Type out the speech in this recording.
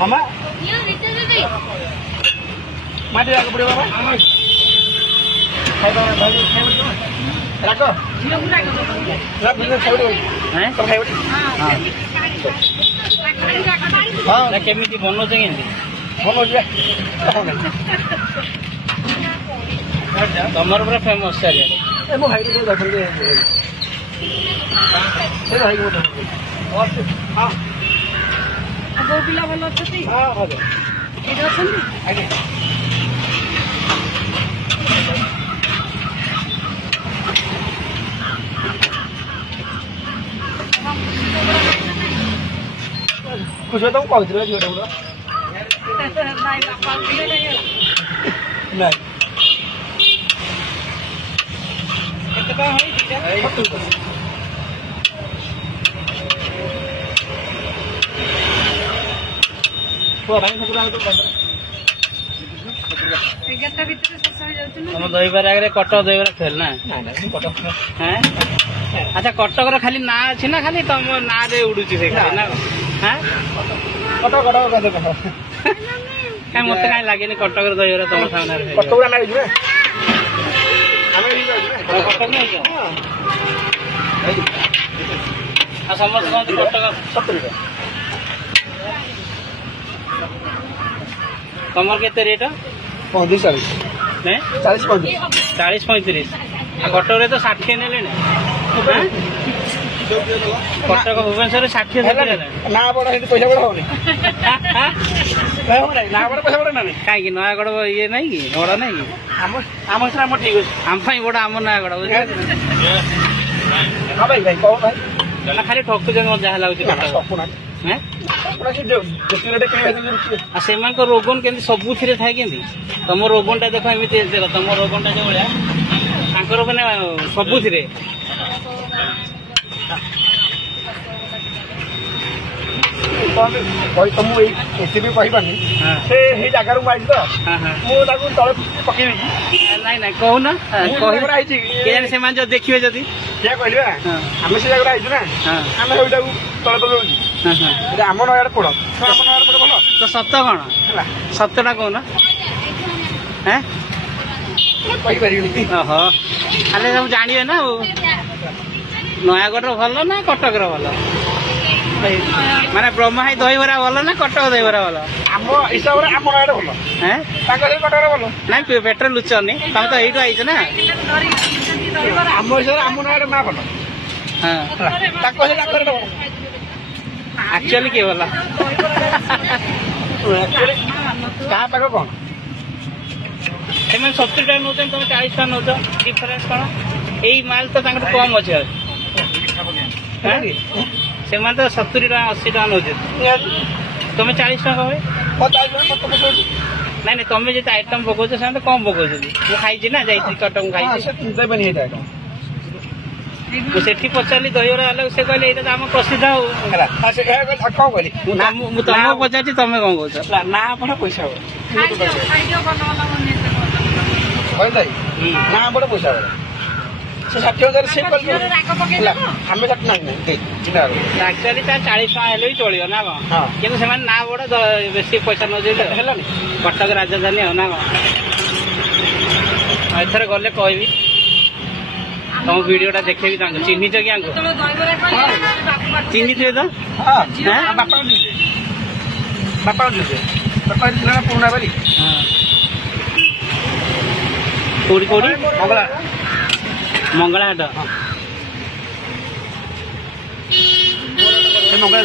ମାମା ମାଟି ରାଗ ପଡ଼ିବ ବାବା ଖାଇବା ରାଗ ହଁ କେମିତି ବନଉଛ କେମିତି ବନଉଛି ତମର ପୁରା ଫେମସ୍ ଚାରିଆଡ଼େ ମୋ ଭାଇ ଅଛନ୍ତି ହଁ ବୋଉ ପିଲା ଭଲ ଅଛନ୍ତି? ହଁ ଭଲ ଏଇଠି ଅଛନ୍ତି? ଆଜ୍ଞା ଖୁସି ତମକୁ କହିଥିଲେ ଝିଅଟା ଗୁଡ଼ା ନାଇଁ ବାପା ନାଇଁ କେତେ ଟଙ୍କା ହଇ ଦିଟା? ଏଗାରଟା ଭିତରେ ଶେଷ ହେଇଯାଉଛି ନା? ତମ ଦହିବାର ଆଗରେ କଟକ ଦହିବାର ଫେଲ ନା? ହଁ ଆଚ୍ଛା କଟକର ଖାଲି ନାଁ ଅଛି ନା ଖାଲି ତମ ନାଁରେ ଉଡୁଛି ସେ ଖାଲି ନା? କଟକ କାଇଁ ମତେ କାଇଁ ଲାଗେନି କଟକର ଦହିବାର ତମ ସାମ୍ନାରେ କଟକ ଲାଗିଛି ଆଉ ସମସ୍ତେ କହନ୍ତି କଟକ 70 ଟଙ୍କା ତମର କେତେ ରେଟ୍ 35 ନାଇଁ 40 35 ଆଉ କଟକରେ ତ 60 ନେଲେଣି କଟକ ଭୁବନେଶ୍ୱରରେ 60 ନା ବଡ଼ ସେଠି ପଇସା ବଡ଼ ହଉନି ନା ବଡ଼ ପଇସା ବଡ଼ ନାହିଁ କାହିଁକି ନୟାଗଡ଼ ଇଏ ନାହିଁ କି ବଡ଼ ନାହିଁ କି ଆମ ସାର୍ ଆମର ଠିକ୍ ଅଛି ଆମ ପାଇଁ ବଡ଼ ଆମ ନୟାଗଡ଼ ହଁ ଭାଇ ଭାଇ କହ ଭାଇ ଖାଲି ଠକୁଛନ୍ତି ମୋତେ ଯାହା ଲାଗୁଛି ଆଉ ସେମାନଙ୍କ ରୋଗନ କେମିତି ସବୁଥିରେ ଥାଏ କେମିତି ତମ ରୋଗନଟା ଦେଖ ଏମିତି ଦେଖ ତମ ରୋଗନଟା ଯୋଉ ଭଳିଆ ତାଙ୍କର ମାନେ ସବୁଥିରେ ତମକୁ ଏଥିପାଇଁ କହିପାରୁନି ସେ ସେଇ ଜାଗାରୁ ମୁଁ ଆଇଛି ତ ମୁଁ ତାକୁ ତଳେ ପକେଇବି ନାଇଁ ନାଇଁ କହୁନ କହିବାର ଆଇଛି କେଜାଣି ସେମାନେ ଯଦି ଦେଖିବେ ଯଦି ସେଇଆ କହିଲି ବା ଆମେ ସେ ଜାଗାରୁ ଆଇଛୁ ନା ଆମେ ସେଇଟାକୁ ତଳେ ପକେଇବୁ ଆମ ନୟାଗଡ଼ ପୋଡ଼ ଆମ ନୟାଗଡ଼ ପୋଡ଼ ଭଲ ତ ସତ କଣ ହେଲା ସତଟା କହୁନ କହିପାରିବିନି ଓହୋ ତାହେଲେ ସବୁ ଜାଣିବେ ନା ଆଉ ନୟାଗଡ଼ର ଭଲ ନା କଟକର ଭଲ ମାନେ ବ୍ରହ୍ମାହାଇ ଦହିବରା ଭଲ ନା କଟକ ଦହିବରା ଭଲ ଆମ ହିସାବରେ ଆମ ନୟାଗଡ଼ ଭଲ ତାଙ୍କ କଟକରେ ଭଲ ନାଇଁ ପେଟରେ ଲୁଚନି ତମେ ତ ଏଇଠୁ ଆଇଛ ନା ଆମ ହିସାବରେ ଆମ ନୟାଗଡ଼ ନା ଭଲ ତାଙ୍କ ଆକ୍ଚୁଆଲି କିଏ ଭଲ କାହା ପାଖ କଣ ସେମାନେ 70 ଟଙ୍କା ନେଉଛନ୍ତି ତମେ 40 ଟଙ୍କା ନେଉଛ ଡିଫରେନ୍ସ କଣ ଏଇ ମାଲ ତ ତାଙ୍କର କମ୍ ଅଛି ସେମାନେ ତ 70 ଟଙ୍କା 80 ଟଙ୍କା ନେଉଛନ୍ତି ତମେ 40 ଟଙ୍କା ହୁଏ ନାଇଁ ନାଇଁ ତମେ ଯେତେ ଆଇଟମ୍ ପକଉଛ ସେମାନେ ତ କମ୍ ପକଉଛନ୍ତି ମୁଁ ଖାଇଛି ନା ଯାଇଥିଲି କଟକ ଖାଇଛି ମୁଁ ସେଠି ପଚାରିଲି ଦହିବରା ହେଲେ ସେ କହିଲେ ଏଇଟା ତ ଆମ ପ୍ରସିଦ୍ଧ ଆଉ କଣ କହିଲି ମୁଁ ତମକୁ ପଚାରୁଛି ତମେ କଣ କହୁଛ ନା ଆପଣ ପଇସା ହବ ନା ବଡ଼ ପଇସା ହବ ସେ 60,000 ସେ ଆମେ ଆକ୍ଚୁଆଲି ତା 40 ଟଙ୍କା ହେଲେ ବି ଚଳିବ ନା କଣ କିନ୍ତୁ ସେମାନେ ନା ବଡ଼ ବେଶୀ ପଇସା ନେଉଛନ୍ତି ହେଲାନି କଟକ ରାଜଧାନୀ ଆଉ ନା କଣ ଏଥର ଗଲେ କହିବି ତମ ଭିଡ଼ିଓଟା ଦେଖେଇବି ତାଙ୍କୁ ଚିହ୍ନିଛ କି ଆଙ୍କୁ ଚିହ୍ନିଥିବେ ତ ବାପା ପୁରୁଣା ବାରି କୋଉଠି କୋଉଠି ମଙ୍ଗଳାହାଟ ମଙ୍ଗଳା